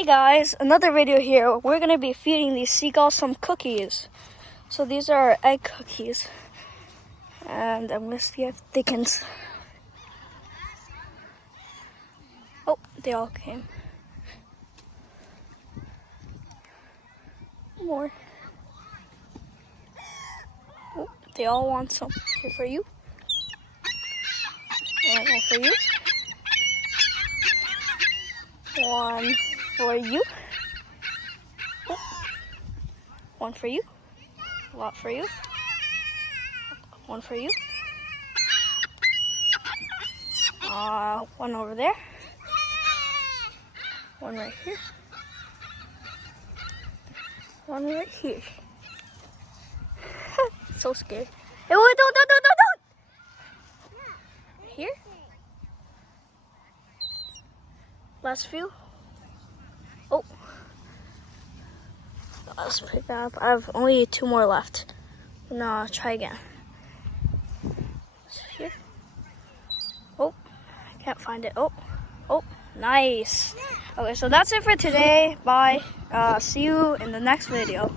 Hey guys, another video here. We're gonna be feeding these seagulls some cookies. So these are egg cookies, and I'm gonna see if they can. Oh, they all came. More. Oh, they all want some. Here for you. And one for you. One for you. Oh. One for you. A lot for you. One for you. One over there. One right here. One right here. So scared. Hey, wait, don't. Here. Last few. Oh. Let's pick that up. I have only 2 more left. No, try again. Here. Oh, I can't find it. Oh, nice. Okay, so that's it for today. Bye. See you in the next video.